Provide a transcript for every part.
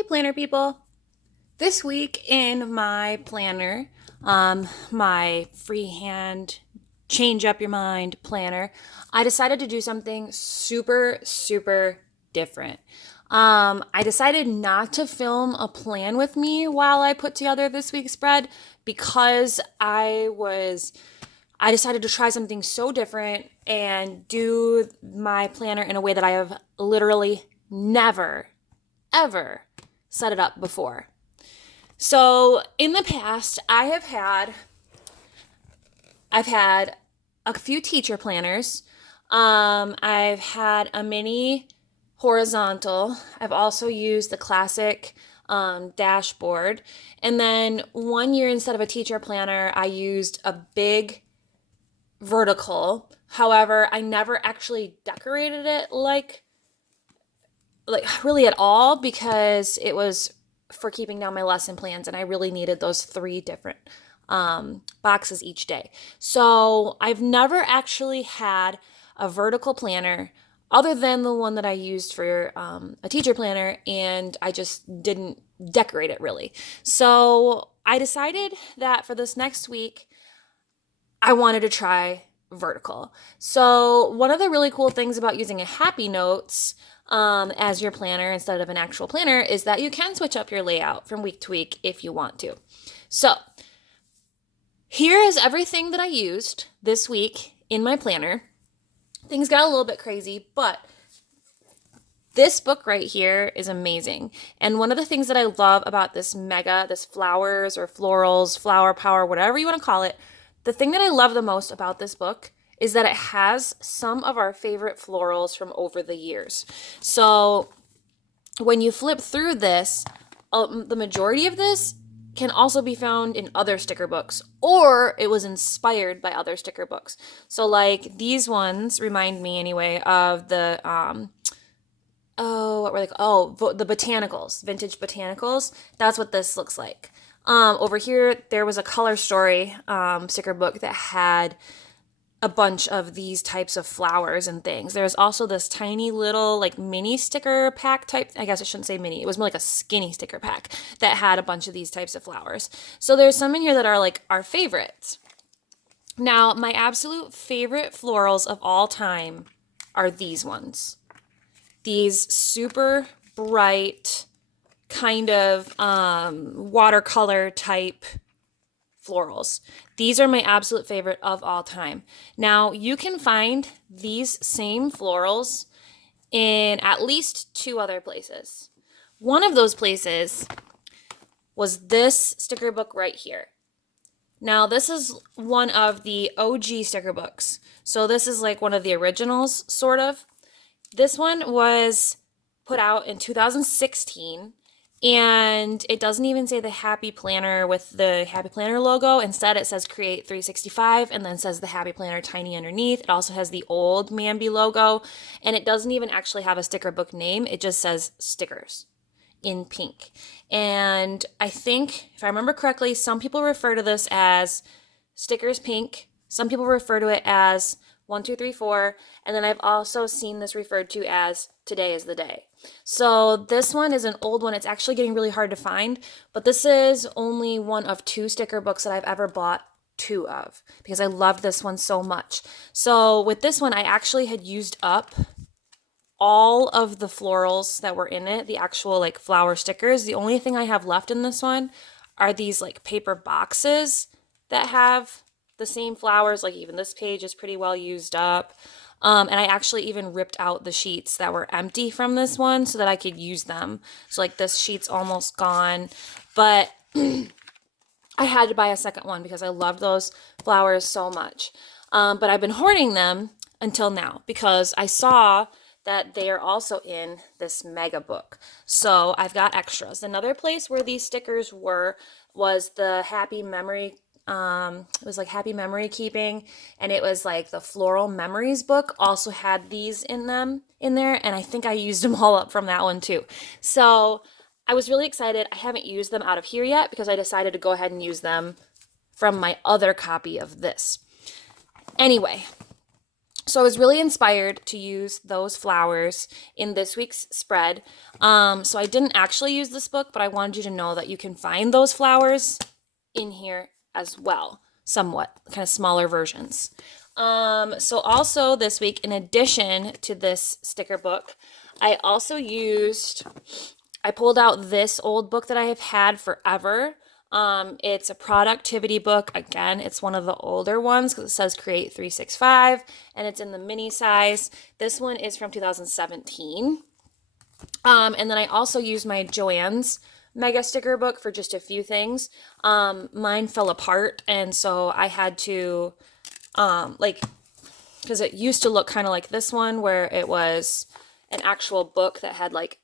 Hey planner people. This week in my planner, my freehand change up your mind planner, I decided to do something super different. I decided not to film a plan with me while I put together this week's spread because I decided to try something so different and do my planner in a way that I have literally never ever set it up before. So in the past, I've had a few teacher planners. I've had a mini horizontal. I've also used the classic dashboard. And then one year, instead of a teacher planner, I used a big vertical. However, I never actually decorated it like really at all because it was for keeping down my lesson plans and I really needed those three different boxes each day. So I've never actually had a vertical planner other than the one that I used for a teacher planner, and I just didn't decorate it really. So I decided that for this next week, I wanted to try vertical. So one of the really cool things about using a Happy Notes as your planner instead of an actual planner is that you can switch up your layout from week to week if you want to. So here is everything that I used this week in my planner. Things got a little bit crazy, but this book right here is amazing. And one of the things that I love about this flowers or florals, flower power, whatever you want to call it, the thing that I love the most about this book is that it has some of our favorite florals from over the years. So when you flip through this, the majority of this can also be found in other sticker books, or it was inspired by other sticker books. So like these ones remind me anyway of the what were they called? Oh, the botanicals, vintage botanicals. That's what this looks like. Over here, there was a Color Story sticker book that had a bunch of these types of flowers and things. There's also this tiny little like mini sticker pack type. I guess I shouldn't say mini. It was more like a skinny sticker pack that had a bunch of these types of flowers. So there's some in here that are like our favorites. Now, my absolute favorite florals of all time are these ones. These super bright kind of watercolor type florals. These are my absolute favorite of all time. Now, you can find these same florals in at least two other places. One of those places was this sticker book right here. Now, this is one of the OG sticker books. So this is like one of the originals, sort of. This one was put out in 2016. And it doesn't even say the Happy Planner with the Happy Planner logo. Instead, it says Create 365 and then says the Happy Planner tiny underneath. It also has the old Mambi logo. And it doesn't even actually have a sticker book name. It just says stickers in pink. And I think, if I remember correctly, some people refer to this as stickers pink. Some people refer to it as 1, 2, 3, 4. And then I've also seen this referred to as Today is the Day. So this one is an old one. It's actually getting really hard to find, but this is only one of two sticker books that I've ever bought two of because I loved this one so much. So with this one, I actually had used up all of the florals that were in it, the actual like flower stickers. The only thing I have left in this one are these like paper boxes that have the same flowers. Like even this page is pretty well used up. And I actually even ripped out the sheets that were empty from this one so that I could use them. So like this sheet's almost gone, but I had to buy a second one because I loved those flowers so much. But I've been hoarding them until now because I saw that they are also in this mega book. So I've got extras. Another place where these stickers was the Happy Memory it was like Happy Memory Keeping, and it was like the Floral Memories book also had these in there, and I think I used them all up from that one too. So I was really excited. I haven't used them out of here yet because I decided to go ahead and use them from my other copy of this. Anyway, So I was really inspired to use those flowers in this week's spread. So I didn't actually use this book, but I wanted you to know that you can find those flowers in here as well, somewhat, kind of smaller versions. So also this week, in addition to this sticker book, I pulled out this old book that I have had forever. It's a productivity book. Again, it's one of the older ones because it says Create 365 and it's in the mini size. This one is from 2017. And then I also used my JoAnn's Mega sticker book for just a few things. Mine fell apart, and so I had to, because it used to look kind of like this one where it was an actual book that had like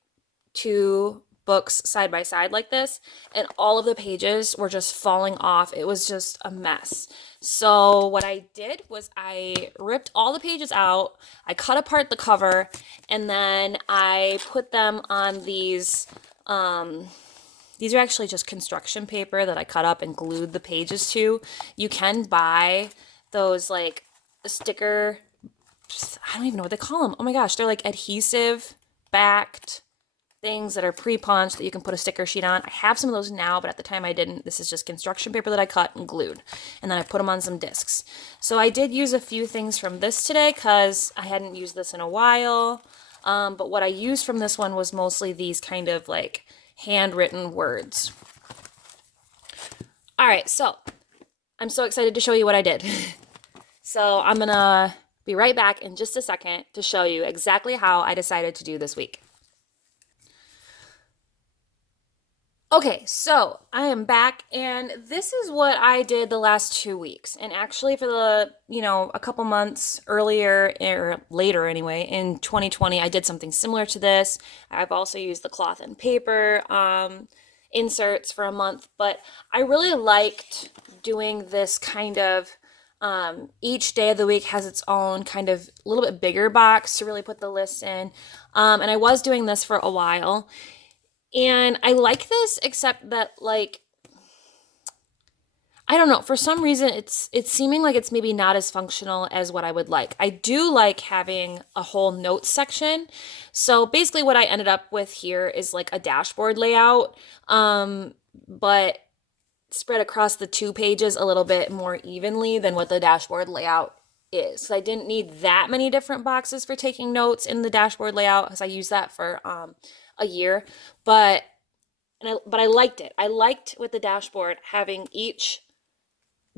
two books side by side like this, and all of the pages were just falling off. It was just a mess. So what I did was I ripped all the pages out, I cut apart the cover, and then I put them on these are actually just construction paper that I cut up and glued the pages to. You can buy those like sticker, I don't even know what they call them. Oh my gosh, they're like adhesive backed things that are pre-punched that you can put a sticker sheet on. I have some of those now, but at the time I didn't. This is just construction paper that I cut and glued, and then I put them on some discs. So I did use a few things from this today because I hadn't used this in a while, but what I used from this one was mostly these kind of like handwritten words. All right, so I'm so excited to show you what I did. So I'm gonna be right back in just a second to show you exactly how I decided to do this week. Okay, so I am back, and this is what I did the last 2 weeks. And actually, for the, a couple months earlier, or later anyway, in 2020, I did something similar to this. I've also used the cloth and paper inserts for a month, but I really liked doing this kind of, each day of the week has its own kind of a little bit bigger box to really put the lists in. And I was doing this for a while. And I like this, except that, like, I don't know, for some reason it's seeming like it's maybe not as functional as what I would like. I do like having a whole notes section. So basically what I ended up with here is like a dashboard layout, but spread across the 2 pages a little bit more evenly than what the dashboard layout is. So I didn't need that many different boxes for taking notes in the dashboard layout because I used that for a year, but I liked it. I liked with the dashboard having each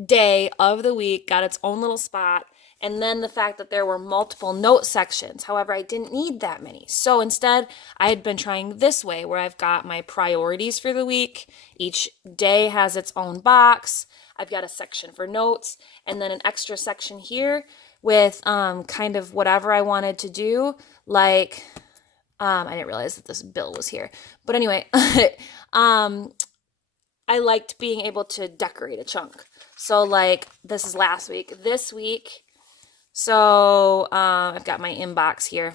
day of the week got its own little spot, and then the fact that there were multiple note sections. However, I didn't need that many. So instead, I had been trying this way where I've got my priorities for the week. Each day has its own box. I've got a section for notes and then an extra section here with kind of whatever I wanted to do, like I didn't realize that this bill was here. But anyway, I liked being able to decorate a chunk. So like this is last week. This week, so I've got my inbox here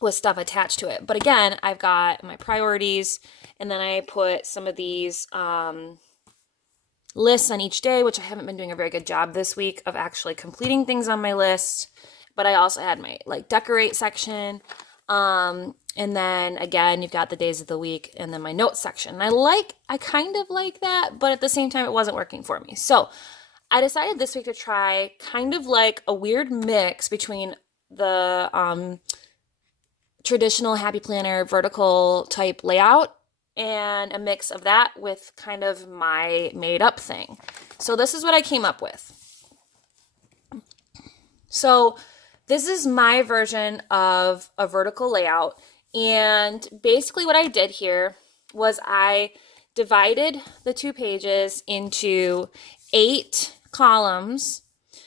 with stuff attached to it. But again, I've got my priorities, and then I put some of these lists on each day, which I haven't been doing a very good job this week of actually completing things on my list. But I also had my like decorate section. And then again, you've got the days of the week and then my notes section. And I kind of like that, but at the same time, it wasn't working for me. So I decided this week to try kind of like a weird mix between the traditional Happy Planner vertical type layout and a mix of that with kind of my made up thing. So this is what I came up with. So this is my version of a vertical layout. And basically what I did here was I divided the 2 pages into 8 columns.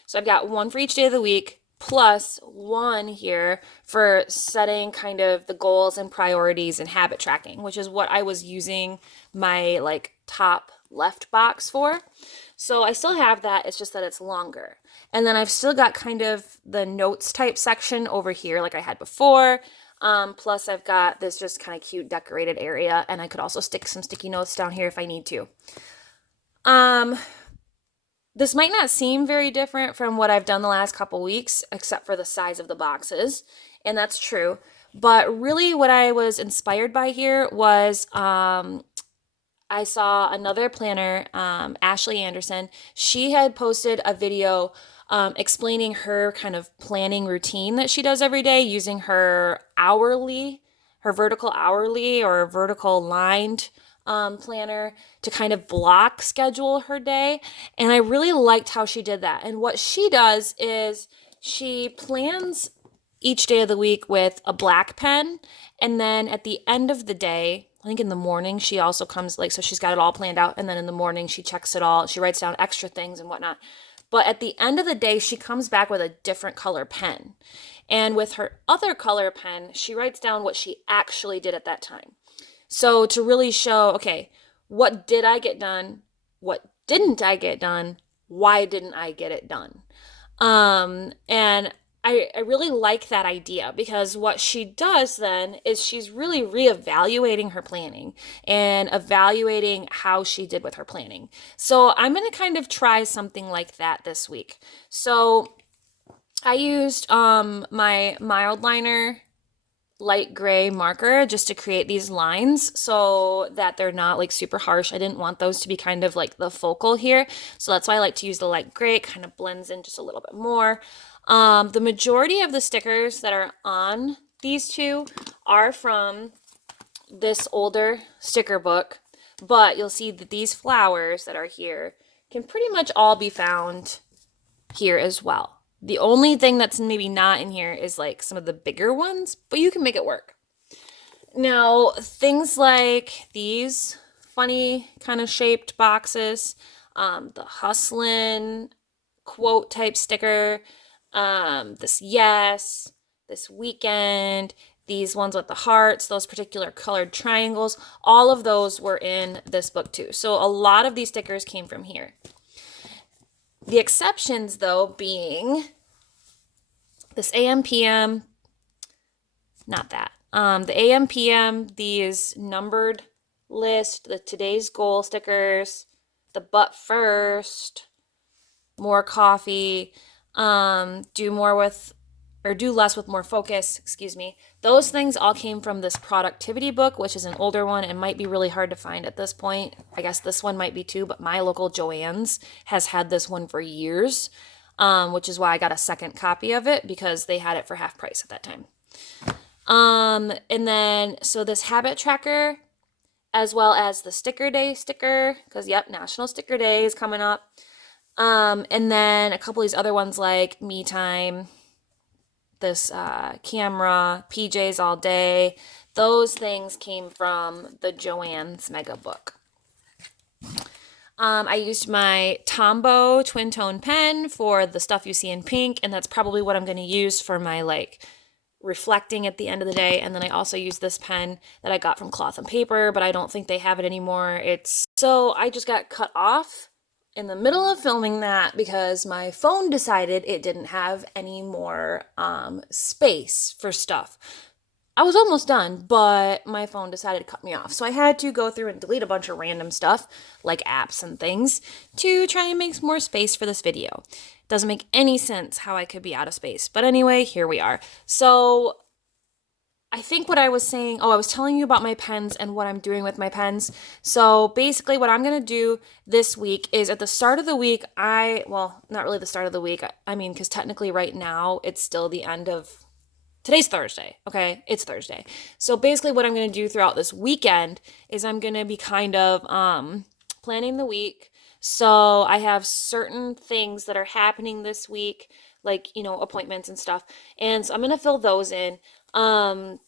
So I've got one for each day of the week plus one here for setting kind of the goals and priorities and habit tracking, which is what I was using my like top left box for. So I still have that, it's just that it's longer. And then I've still got kind of the notes type section over here like I had before. Plus I've got this just kind of cute decorated area, and I could also stick some sticky notes down here if I need to. This might not seem very different from what I've done the last couple weeks, except for the size of the boxes, and that's true. But really, what I was inspired by here was I saw another planner, Ashley Anderson. She had posted a video explaining her kind of planning routine that she does every day using her vertical hourly or vertical lined planner to kind of block schedule her day. And I really liked how she did that. And what she does is she plans each day of the week with a black pen. And then at the end of the day, I think in the morning, she also comes, like, so she's got it all planned out. And then in the morning, she checks it all. She writes down extra things and whatnot. But at the end of the day, she comes back with a different color pen. And with her other color pen, she writes down what she actually did at that time. So to really show, okay, what did I get done? What didn't I get done? Why didn't I get it done? And I really like that idea because what she does then is she's really reevaluating her planning and evaluating how she did with her planning. So I'm going to kind of try something like that this week. So I used my mild liner light gray marker just to create these lines so that they're not like super harsh. I didn't want those to be kind of like the focal here. So that's why I like to use the light gray. It kind of blends in just a little bit more. The majority of the stickers that are on these two are from this older sticker book, but you'll see that these flowers that are here can pretty much all be found here as well. The only thing that's maybe not in here is like some of the bigger ones, but you can make it work. Now, things like these funny kind of shaped boxes, the hustlin' quote type sticker, this yes, this weekend, these ones with the hearts, those particular colored triangles, all of those were in this book too. So a lot of these stickers came from here. The exceptions, though, being this AM PM, not that. The AM PM, these numbered list, the today's goal stickers, the but first, more coffee, do less with more focus, excuse me. Those things all came from this productivity book, which is an older one and might be really hard to find at this point. I guess this one might be too, but my local JoAnn's has had this one for years, which is why I got a second copy of it because they had it for half price at that time. And then, so this habit tracker, as well as the sticker day sticker, because yep, National Sticker Day is coming up. And then a couple of these other ones like Me Time, this camera, PJs all day. Those things came from the JoAnn's Mega book. I used my Tombow twin tone pen for the stuff you see in pink, and that's probably what I'm going to use for my like reflecting at the end of the day. And then I also use this pen that I got from Cloth and Paper, but I don't think they have it anymore. So I just got cut off in the middle of filming that because my phone decided it didn't have any more space for stuff. I was almost done, but my phone decided to cut me off. So I had to go through and delete a bunch of random stuff, like apps and things, to try and make more space for this video. It doesn't make any sense how I could be out of space. But anyway, here we are. So I think what I was saying, I was telling you about my pens and what I'm doing with my pens. So basically what I'm going to do this week is at the start of the week, not really the start of the week. I mean, because technically right now it's still the end of, today's Thursday. Okay. It's Thursday. So basically what I'm going to do throughout this weekend is I'm going to be kind of planning the week. So I have certain things that are happening this week, like, appointments and stuff. And so I'm going to fill those in. But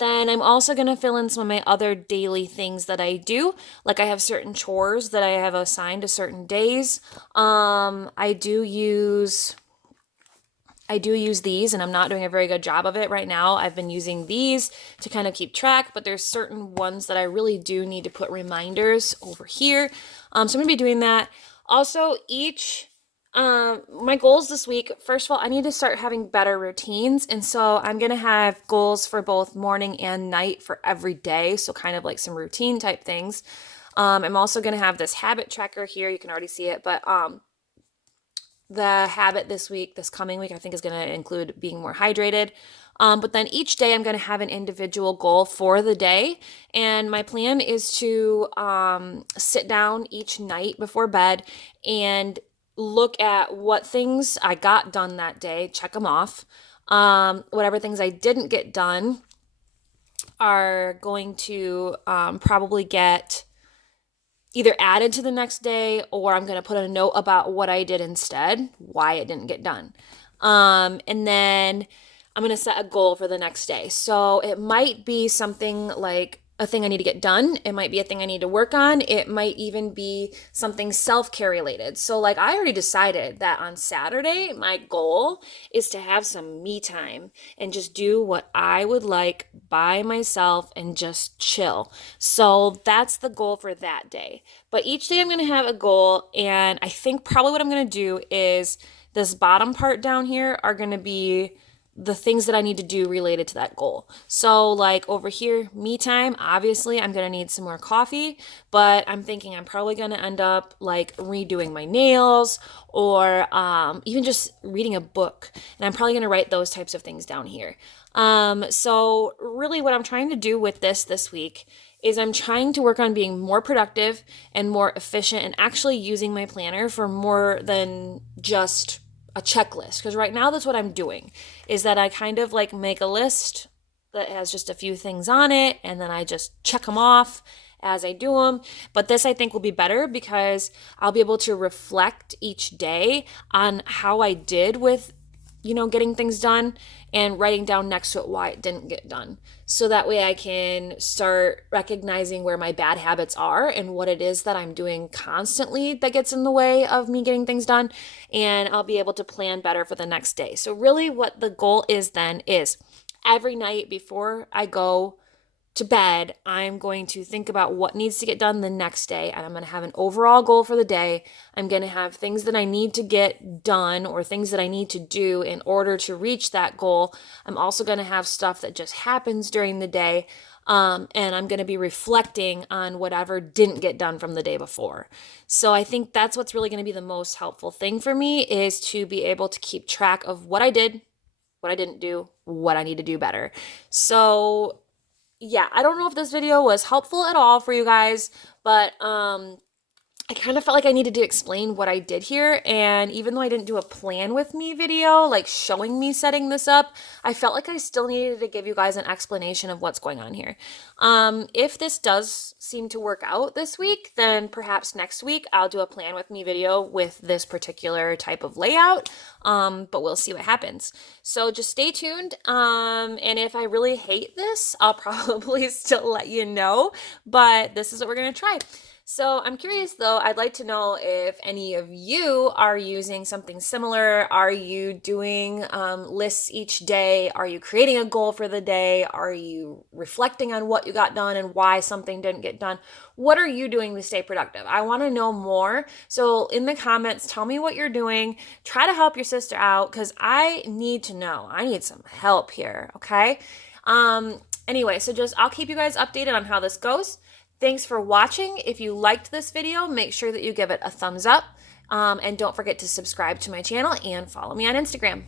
then I'm also going to fill in some of my other daily things that I do. Like I have certain chores that I have assigned to certain days. I do use these, and I'm not doing a very good job of it right now. I've been using these to kind of keep track, but there's certain ones that I really do need to put reminders over here. So I'm going to be doing that. Also, my goals this week, first of all, I need to start having better routines. And so I'm going to have goals for both morning and night for every day. So kind of like some routine type things. I'm also going to have this habit tracker here. You can already see it, but the habit this coming week, I think is going to include being more hydrated. But then each day I'm going to have an individual goal for the day. And my plan is to sit down each night before bed and look at what things I got done that day, check them off. Whatever things I didn't get done are going to probably get either added to the next day, or I'm going to put a note about what I did instead, why it didn't get done. And then I'm going to set a goal for the next day. So it might be something like a thing I need to get done. It might be a thing I need to work on. It might even be something self-care related. So like I already decided that on Saturday, my goal is to have some me time and just do what I would like by myself and just chill. So that's the goal for that day. But each day I'm going to have a goal, and I think probably what I'm going to do is this bottom part down here are going to be the things that I need to do related to that goal. So like over here, me time, obviously I'm going to need some more coffee, but I'm thinking I'm probably going to end up like redoing my nails or even just reading a book. And I'm probably going to write those types of things down here. So really what I'm trying to do with this week is I'm trying to work on being more productive and more efficient and actually using my planner for more than just a checklist. Because right now that's what I'm doing, is that I kind of like make a list that has just a few things on it and then I just check them off as I do them. But this I think will be better because I'll be able to reflect each day on how I did with getting things done and writing down next to it why it didn't get done. So that way I can start recognizing where my bad habits are and what it is that I'm doing constantly that gets in the way of me getting things done. And I'll be able to plan better for the next day. So really what the goal is then is every night before I go to bed, I'm going to think about what needs to get done the next day, and I'm going to have an overall goal for the day. I'm going to have things that I need to get done or things that I need to do in order to reach that goal. I'm also going to have stuff that just happens during the day, and I'm going to be reflecting on whatever didn't get done from the day before. So I think that's what's really going to be the most helpful thing for me, is to be able to keep track of what I did, what I didn't do, what I need to do better. So yeah, I don't know if this video was helpful at all for you guys, but I kind of felt like I needed to explain what I did here. And even though I didn't do a plan with me video, like showing me setting this up, I felt like I still needed to give you guys an explanation of what's going on here. If this does seem to work out this week, then perhaps next week I'll do a plan with me video with this particular type of layout. But we'll see what happens. So just stay tuned. And if I really hate this, I'll probably still let you know, but this is what we're going to try. So I'm curious though, I'd like to know if any of you are using something similar. Are you doing lists each day? Are you creating a goal for the day? Are you reflecting on what you got done and why something didn't get done? What are you doing to stay productive? I want to know more. So in the comments, tell me what you're doing. Try to help your sister out because I need to know. I need some help here, okay? Anyway, so I'll keep you guys updated on how this goes. Thanks for watching. If you liked this video, make sure that you give it a thumbs up. And don't forget to subscribe to my channel and follow me on Instagram.